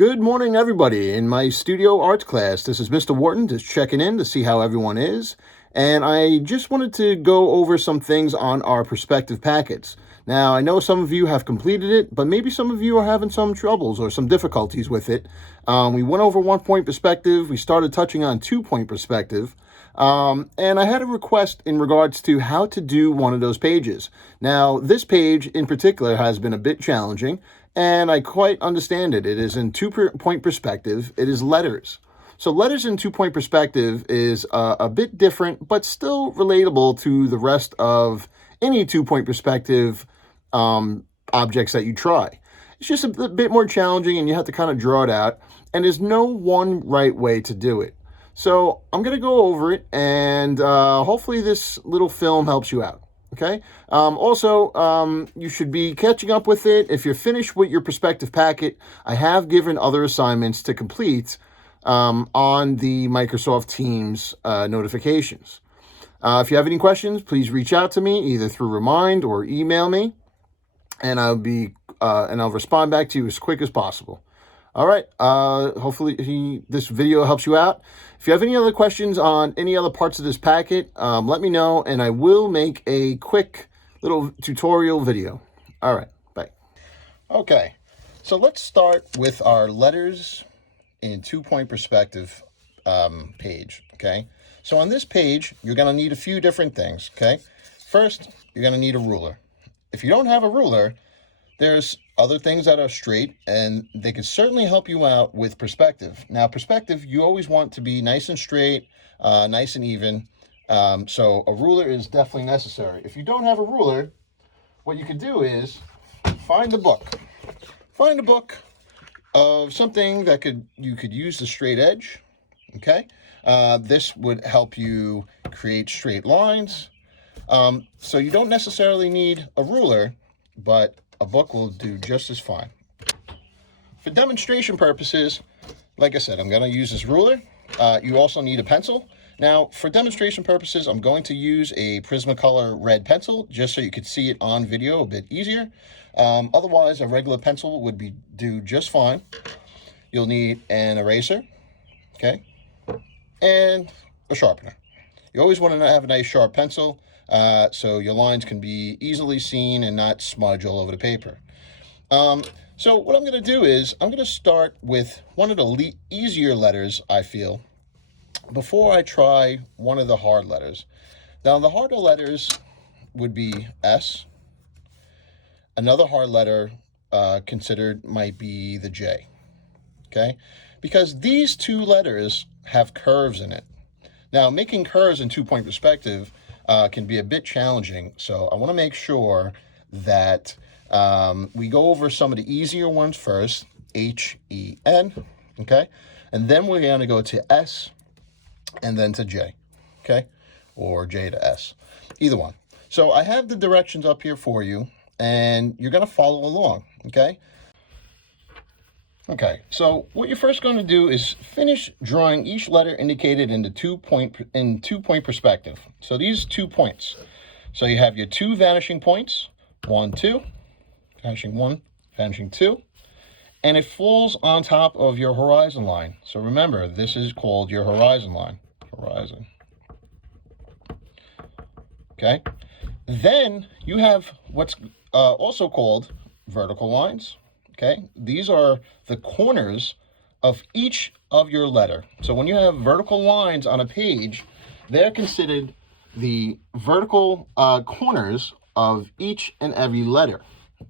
Good morning, everybody. In my studio arts class, this is Mr. Wharton, just checking in to see how everyone is. And I just wanted to go over some things on our perspective packets. Now, I know some of you have completed it, but maybe some of you are having some troubles or some difficulties with it. We went over 1-point perspective. We started touching on 2-point perspective. And I had a request in regards to how to do one of those pages. Now, this page in particular has been a bit challenging, and I quite understand it. It is in 2-point perspective. It is letters. So letters in 2-point perspective is a bit different, but still relatable to the rest of any 2-point perspective objects that you try. It's just a bit more challenging, and you have to kind of draw it out, and there's no one right way to do it. So I'm going to go over it, and hopefully this little film helps you out. Okay. You should be catching up with it. If you're finished with your perspective packet, I have given other assignments to complete on the Microsoft Teams notifications. If you have any questions, please reach out to me either through Remind or email me, and I'll respond back to you as quick as possible. All right. Hopefully this video helps you out. If you have any other questions on any other parts of this packet, let me know, and I will make a quick little tutorial video. All right. Bye. Okay. So let's start with our letters in 2-point perspective page. Okay. So on this page, you're going to need a few different things. Okay. First, you're going to need a ruler. If you don't have a ruler, there's other things that are straight, and they can certainly help you out with perspective. Now, perspective, you always want to be nice and straight, nice and even. So a ruler is definitely necessary. If you don't have a ruler, what you could do is find a book. Find a book of something that you could use the straight edge. Okay, this would help you create straight lines. So you don't necessarily need a ruler, but a book will do just as fine. For demonstration purposes, like I said, I'm going to use this ruler. You also need a pencil. Now, for demonstration purposes, I'm going to use a Prismacolor red pencil just so you could see it on video a bit easier. Otherwise, a regular pencil would do just fine. You'll need an eraser, okay, and a sharpener. You always want to have a nice sharp pencil, so your lines can be easily seen and not smudge all over the paper. So what I'm going to do is I'm going to start with one of the easier letters, I feel, before I try one of the hard letters. Now, the harder letters would be S. Another hard letter considered might be the J, okay? Because these two letters have curves in it. Now, making curves in 2-point perspective can be a bit challenging, so I want to make sure that we go over some of the easier ones first, H-E-N, okay? And then we're going to go to S and then to J, okay? Or J to S, either one. So I have the directions up here for you, and you're going to follow along, okay? Okay, so what you're first going to do is finish drawing each letter indicated in the 2-point perspective. So these 2 points. So you have your 2 vanishing points, 1, 2, vanishing 1, vanishing 2, and it falls on top of your horizon line. So remember, this is called your horizon line. Horizon. Okay. Then you have what's also called vertical lines. Okay, these are the corners of each of your letter. So when you have vertical lines on a page, they're considered the vertical corners of each and every letter.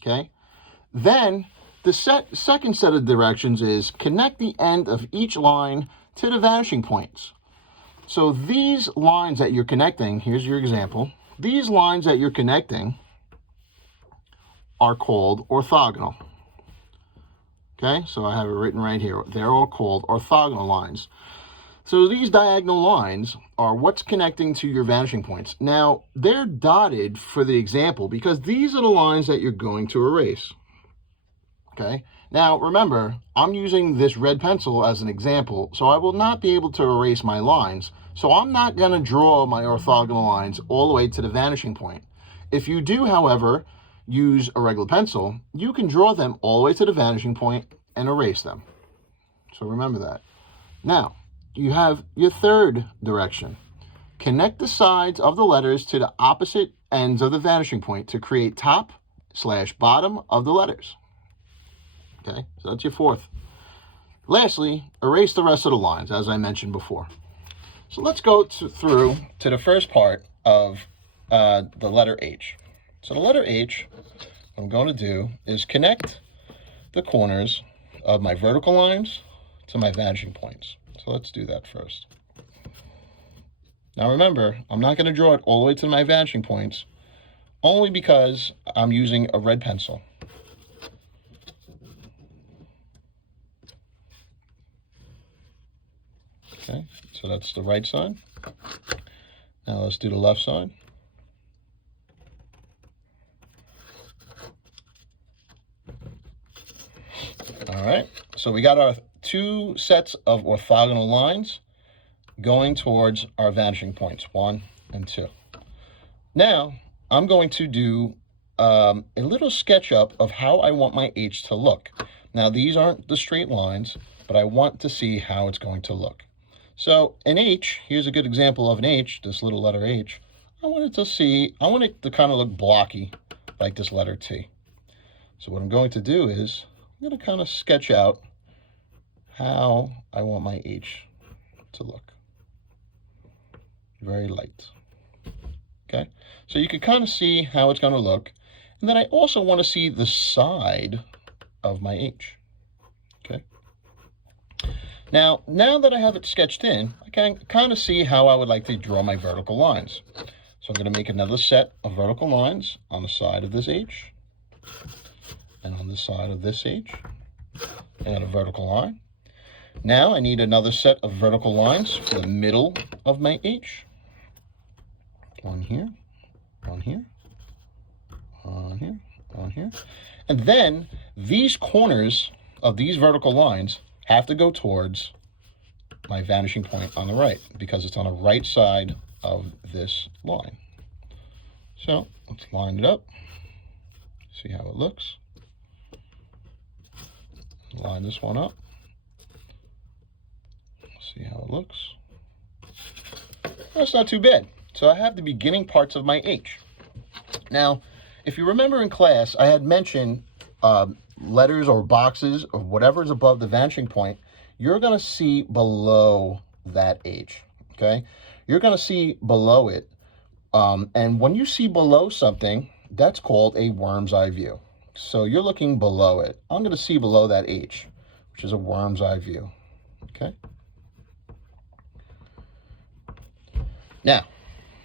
Okay, then the second set of directions is connect the end of each line to the vanishing points. So these lines that you're connecting, here's your example, these lines that you're connecting are called orthogonal. Okay, so I have it written right here. They're all called orthogonal lines. So these diagonal lines are what's connecting to your vanishing points. Now, they're dotted for the example because these are the lines that you're going to erase. Okay, now remember, I'm using this red pencil as an example, so I will not be able to erase my lines. So I'm not going to draw my orthogonal lines all the way to the vanishing point. If you do, however, use a regular pencil, you can draw them all the way to the vanishing point and erase them. So remember that. Now, you have your third direction. Connect the sides of the letters to the opposite ends of the vanishing point to create top/bottom of the letters. Okay, so that's your fourth. Lastly, erase the rest of the lines, as I mentioned before. So let's go through to the first part of the letter H. So the letter H, what I'm going to do is connect the corners of my vertical lines to my vanishing points. So let's do that first. Now remember, I'm not going to draw it all the way to my vanishing points, only because I'm using a red pencil. Okay, so that's the right side. Now let's do the left side. All right, so we got our two sets of orthogonal lines going towards our vanishing points, 1 and 2. Now, I'm going to do a little sketch up of how I want my H to look. Now, these aren't the straight lines, but I want to see how it's going to look. So an H, here's a good example of an H, this little letter H. I want it to kind of look blocky, like this letter T. So what I'm going to do is, I'm going to kind of sketch out how I want my H to look. Very light. Okay, so you can kind of see how it's going to look. And then I also want to see the side of my H. Okay. Now that I have it sketched in, I can kind of see how I would like to draw my vertical lines. So I'm going to make another set of vertical lines on the side of this H and on the side of this H. And a vertical line. Now I need another set of vertical lines for the middle of my H. One here, one here, one here, one here. And then these corners of these vertical lines have to go towards my vanishing point on the right, because it's on the right side of this line. So let's line it up, see how it looks. Line this one up, see how it looks. That's not too bad. So I have the beginning parts of my H. Now, if you remember in class, I had mentioned letters or boxes or whatever is above the vanishing point, you're going to see below that H, okay? You're going to see below it. And when you see below something, that's called a worm's eye view. So you're looking below it. I'm going to see below that H, which is a worm's eye view, okay? Now,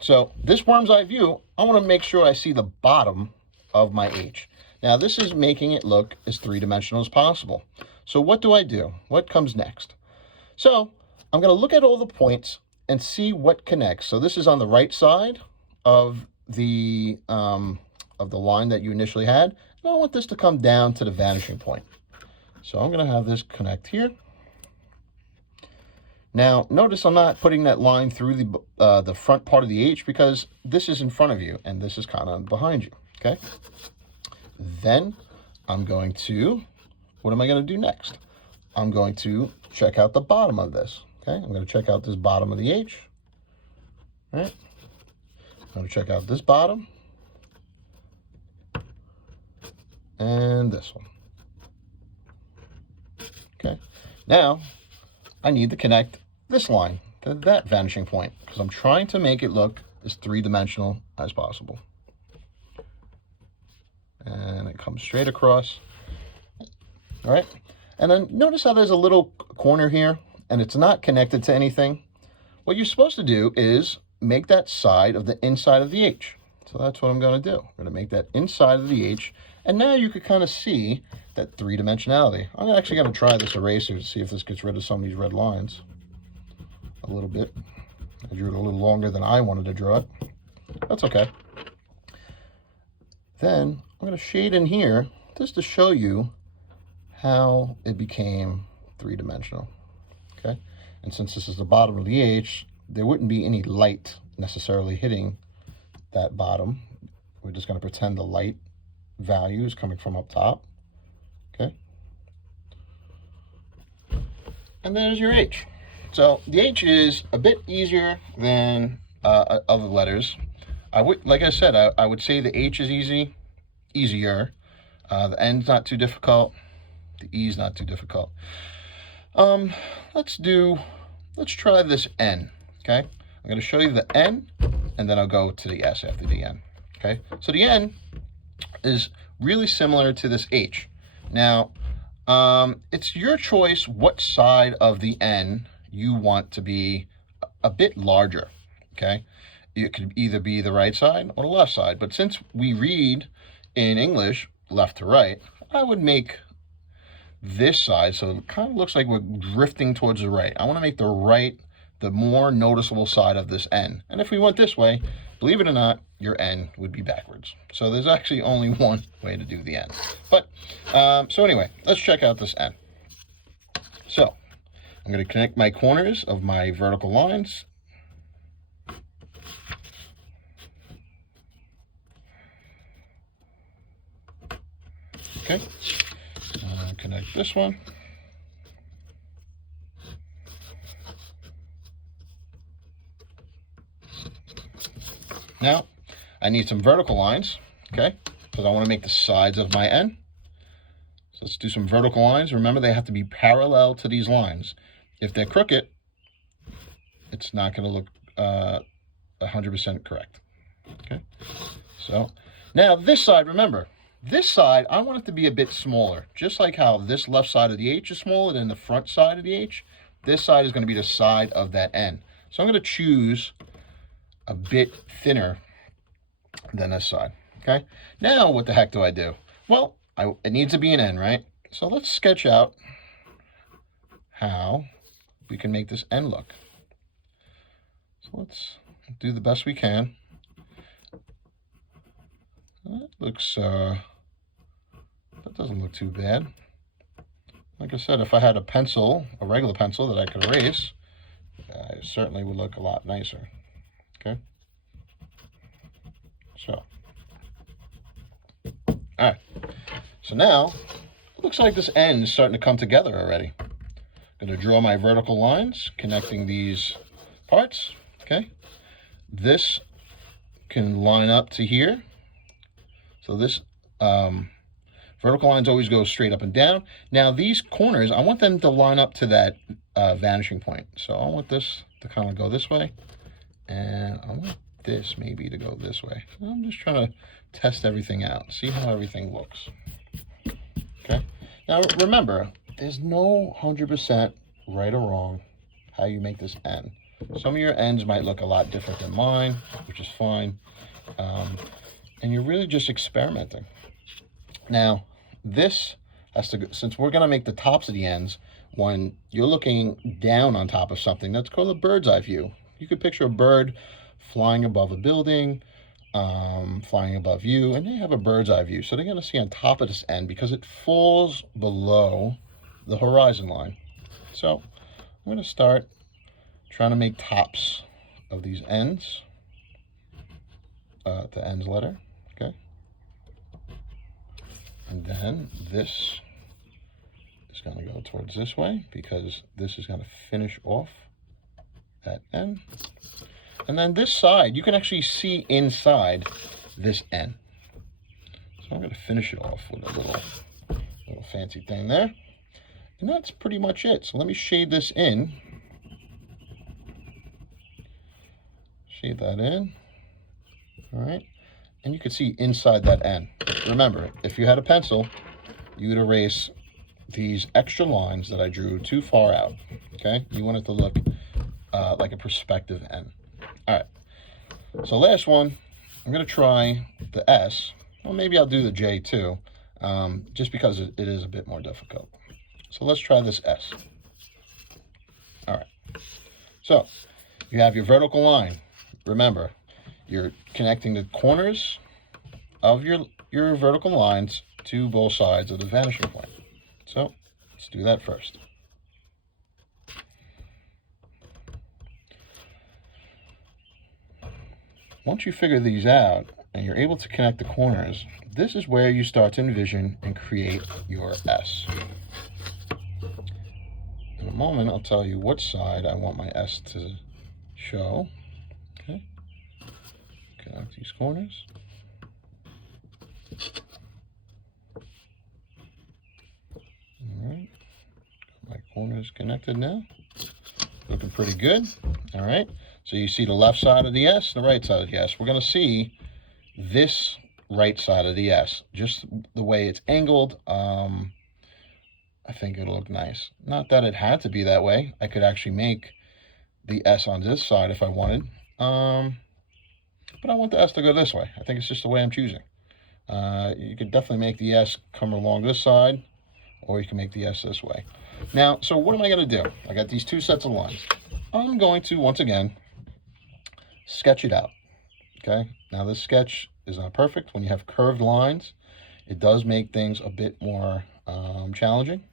so this worm's eye view, I want to make sure I see the bottom of my H. Now, this is making it look as three-dimensional as possible. So what do I do? What comes next? So I'm going to look at all the points and see what connects. So this is on the right side of the line that you initially had. And I want this to come down to the vanishing point. So I'm going to have this connect here. Now, notice I'm not putting that line through the front part of the H, because this is in front of you and this is kind of behind you, okay? Then I'm going to, what am I going to do next? I'm going to check out the bottom of this, okay? I'm going to check out this bottom of the H, right? I'm going to check out this bottom and this one, okay? Now, I need to connect this line to that vanishing point, because I'm trying to make it look as three-dimensional as possible. And it comes straight across. All right. And then notice how there's a little corner here and it's not connected to anything. What you're supposed to do is make that side of the inside of the H. So that's what I'm going to do. I'm going to make that inside of the H. And now you can kind of see that three-dimensionality. I'm actually going to try this eraser to see if this gets rid of some of these red lines a little bit. I drew it a little longer than I wanted to draw it. That's okay. Then I'm going to shade in here just to show you how it became three-dimensional. Okay, and since this is the bottom of the H, there wouldn't be any light necessarily hitting that bottom. We're just going to pretend the light value is coming from up top. Okay. and there's your H. So the H is a bit easier than other letters. Like I said, I would say the H is easier. The N's not too difficult. The E's not too difficult. Let's try this N. Okay, I'm going to show you the N, and then I'll go to the S after the N. Okay, so the N is really similar to this H. Now, it's your choice what side of the N you want to be a bit larger. Okay, it could either be the right side or the left side, but since we read in English left to right, I would make this side so it kind of looks like we're drifting towards the right. I want to make the right the more noticeable side of this N. And if we went this way, believe it or not, your N would be backwards. So there's actually only one way to do the N. But, so anyway, let's check out this N. So, I'm going to connect my corners of my vertical lines. Okay, connect this one. Now, I need some vertical lines, okay, because I want to make the sides of my N. So let's do some vertical lines. Remember, they have to be parallel to these lines. If they're crooked, it's not going to look 100% correct. Okay, so now this side, remember, this side, I want it to be a bit smaller. Just like how this left side of the H is smaller than the front side of the H, this side is going to be the side of that N. So I'm going to choose a bit thinner than this side. Okay, now what the heck do I do? Well, it needs to be an N, right? So let's sketch out how we can make this N look. So let's do the best we can. That looks, that doesn't look too bad. Like I said, if I had a pencil, a regular pencil that I could erase, it certainly would look a lot nicer. Okay, so, all right, so now it looks like this N is starting to come together already. I'm going to draw my vertical lines connecting these parts. Okay, this can line up to here. So this vertical lines always go straight up and down. Now these corners, I want them to line up to that vanishing point. So I want this to kind of go this way, and I want this maybe to go this way. So I'm just trying to test everything out, see how everything looks. Okay. Now remember, there's no 100% right or wrong how you make this N. Some of your N's might look a lot different than mine, which is fine. And you're really just experimenting. Now, this has to go, since we're going to make the tops of the N's, when you're looking down on top of something, that's called a bird's eye view. You could picture a bird flying above a building, flying above you, and they have a bird's eye view. So they're going to see on top of this N because it falls below the horizon line. So I'm going to start trying to make tops of these N's, the N's letter, okay? And then this is going to go towards this way because this is going to finish off that N. And then this side, you can actually see inside this N. So I'm going to finish it off with a little fancy thing there. And that's pretty much it. So let me shade this in. Shade that in. All right. And you can see inside that N. Remember, if you had a pencil, you would erase these extra lines that I drew too far out. Okay. You want it to look like a perspective N. All right. So last one, I'm going to try the S. Well, maybe I'll do the J too, just because it is a bit more difficult. So let's try this S. All right. So you have your vertical line. Remember, you're connecting the corners of your vertical lines to both sides of the vanishing point. So let's do that first. Once you figure these out and you're able to connect the corners, this is where you start to envision and create your S. And a moment, I'll tell you what side I want my S to show. Okay. Connect these corners. All right. My corners connected now. Looking pretty good. All right. So you see the left side of the S, the right side of the S. We're going to see this right side of the S, just the way it's angled. I think it'll look nice. Not that it had to be that way. I could actually make the S on this side if I wanted. But I want the S to go this way. I think it's just the way I'm choosing. You could definitely make the S come along this side, or you can make the S this way. Now, so what am I going to do? I got these two sets of lines. I'm going to, once again, sketch it out. Okay? Now, this sketch is not perfect. When you have curved lines, it does make things a bit more challenging.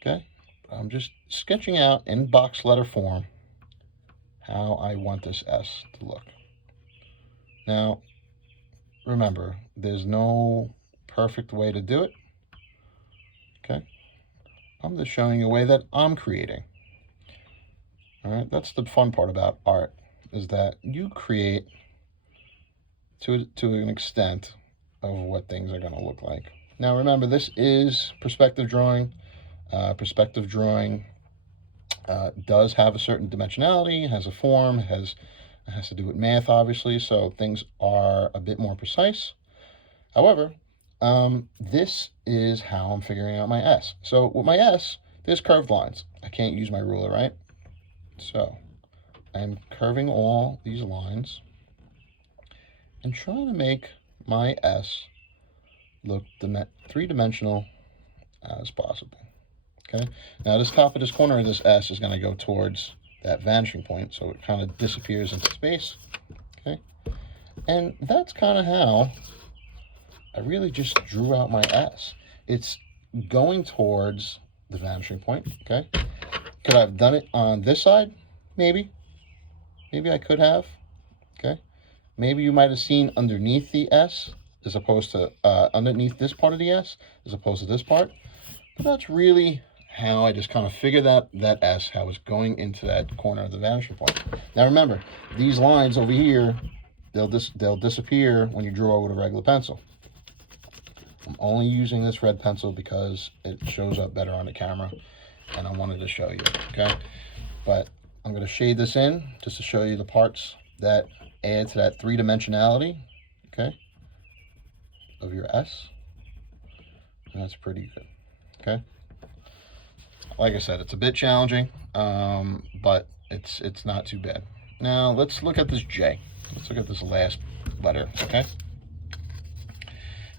Okay? I'm just sketching out in box letter form how I want this S to look. Now, remember, there's no perfect way to do it. Okay? I'm just showing you a way that I'm creating. All right? That's the fun part about art, is that you create to an extent of what things are going to look like. Now, remember, this is perspective drawing. Perspective drawing does have a certain dimensionality, has a form, has to do with math, obviously, so things are a bit more precise. However, this is how I'm figuring out my S. So with my S, there's curved lines. I can't use my ruler, right? So I'm curving all these lines and trying to make my S look three-dimensional as possible. Okay, now this top of this corner of this S is going to go towards that vanishing point, so it kind of disappears into space. Okay, and that's kind of how I really just drew out my S. It's going towards the vanishing point. Okay, could I have done it on this side? Maybe I could have. Okay, maybe you might have seen underneath the S as opposed to underneath this part of the S as opposed to this part, but that's really how I just kind of figured that S, how it's going into that corner of the vanishing point. Now remember, these lines over here, they'll disappear when you draw with a regular pencil. I'm only using this red pencil because it shows up better on the camera, and I wanted to show you, okay? But I'm going to shade this in just to show you the parts that add to that three-dimensionality, okay, of your S. And that's pretty good, okay? Like I said, it's a bit challenging, but it's not too bad. Now, let's look at this J. Let's look at this last letter, okay?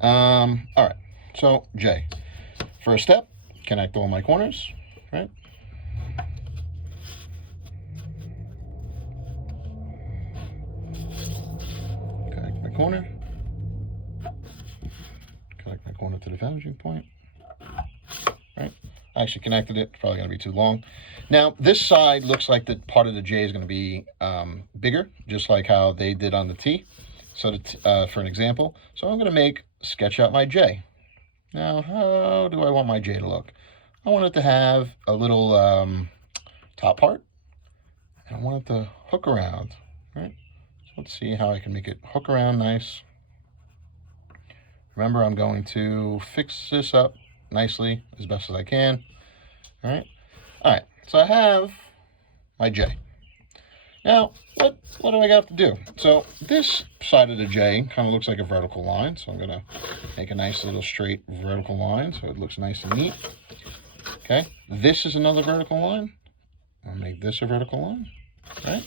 All right, so J. First step, connect all my corners, right? Connect my corner. Connect my corner to the vanishing point, right? I actually connected it. It's probably going to be too long. Now, this side looks like the part of the J is going to be bigger, just like how they did on the T. So for an example, so I'm going to sketch out my J. Now, how do I want my J to look? I want it to have a little top part, and I want it to hook around, right? So let's see how I can make it hook around nice. Remember, I'm going to fix this up nicely as best as I can. All right, so I have my J. Now, what do I have to do? So this side of the J kind of looks like a vertical line, so I'm going to make a nice little straight vertical line so it looks nice and neat. Okay, this is another vertical line. I'll make this a vertical line, right?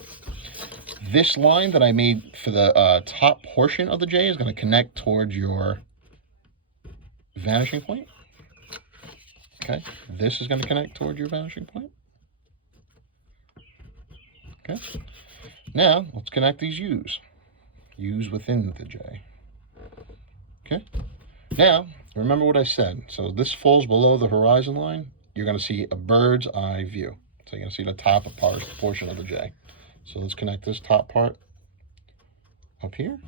This line that I made for the top portion of the J is going to connect towards your vanishing point. Okay, this is going to connect towards your vanishing point. Okay, now let's connect these U's. U's within the J. Okay, now remember what I said. So this falls below the horizon line. You're going to see a bird's eye view. So you're going to see the top portion of the J. So let's connect this top part up here.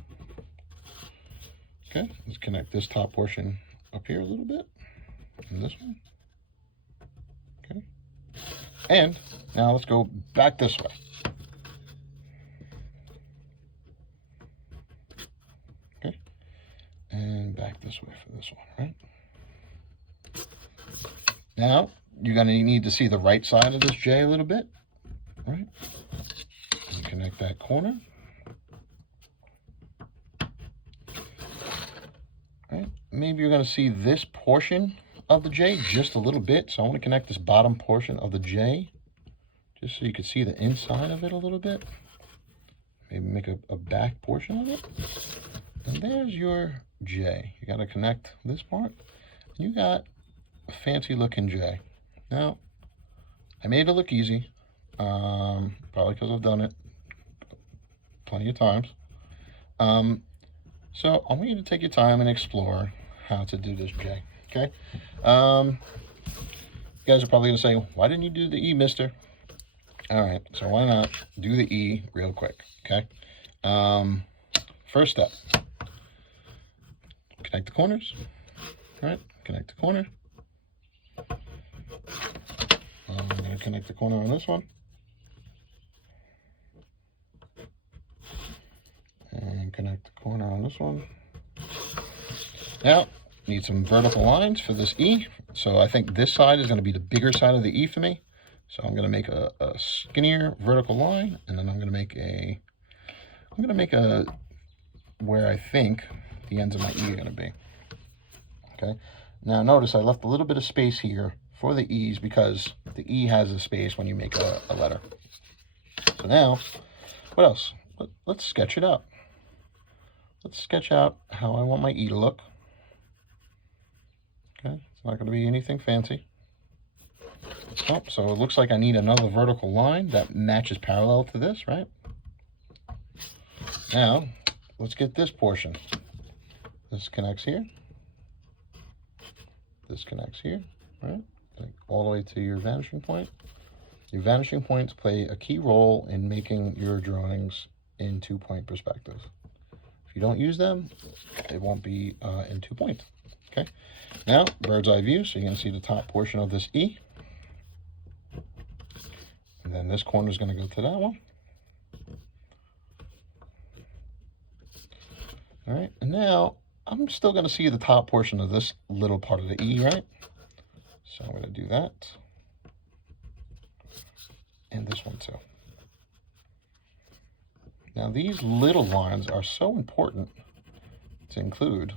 Okay, let's connect this top portion up here a little bit. And this one. Okay. And now let's go back this way. Okay. And back this way for this one, right? Now, you're going to need to see the right side of this J a little bit, right? And connect that corner. Right? Maybe you're going to see this portion of the J just a little bit. So I want to connect this bottom portion of the J just so you can see the inside of it a little bit. Maybe make a back portion of it. And there's your J. You got to connect this part. You got a fancy looking J. Now, I made it look easy, probably because I've done it plenty of times. So I want you to take your time and explore how to do this J, okay? You guys are probably gonna say, why didn't you do the E, mister? All right, so why not do the E real quick, okay? First step, connect the corners, all right? Connect the corner. I'm gonna connect the corner on this one. And connect the corner on this one. Now, need some vertical lines for this E. So I think this side is going to be the bigger side of the E for me. So I'm going to make a skinnier vertical line, and then I'm going to make a where I think the ends of my E are going to be. Okay. Now notice I left a little bit of space here for the E's because the E has a space when you make a letter. So now, what else? Let's sketch it out. Let's sketch out how I want my E to look. Okay, it's not going to be anything fancy. Oh, so it looks like I need another vertical line that matches parallel to this, right? Now, let's get this portion. This connects here. This connects here, right? Like all the way to your vanishing point. Your vanishing points play a key role in making your drawings in 2-point perspective. If you don't use them, it won't be in 2 points. Okay. Now, bird's eye view, so you can see the top portion of this E. And then this corner is going to go to that one. All right. And now I'm still going to see the top portion of this little part of the E, right? So I'm going to do that. And this one too. Now these little lines are so important to include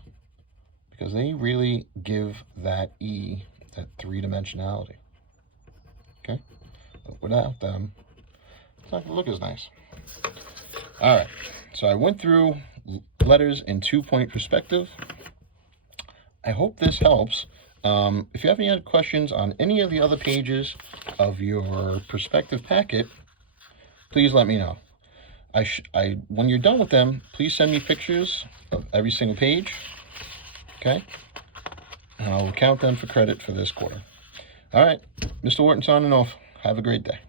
because they really give that E that 3-dimensionality. Okay? But without them, it's not going to look as nice. All right. So I went through letters in 2-point perspective. I hope this helps. If you have any other questions on any of the other pages of your perspective packet, please let me know. When you're done with them, please send me pictures of every single page, okay? And I'll count them for credit for this quarter. All right, Mr. Wharton signing off. Have a great day.